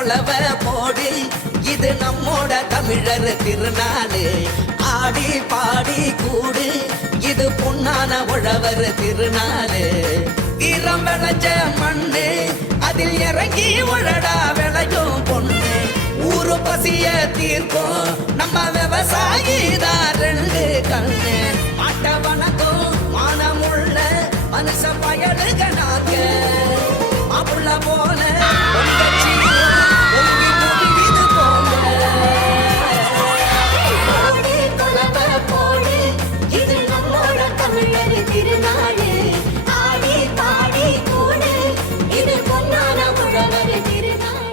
கொளவ போடு இது நம்மோட தமிழர் திருநாளு ஆடி பாடி கூடு இது பொன்னான உழவர் திருநாளு வீரம் விளைஞ்ச மண்ணு அதில் இறங்கி உழடா விளையும் பொண்ணு ஊரு பசிய தீர்க்கும் நம்ம விவசாயி தான் ரெண்டு கண்ணு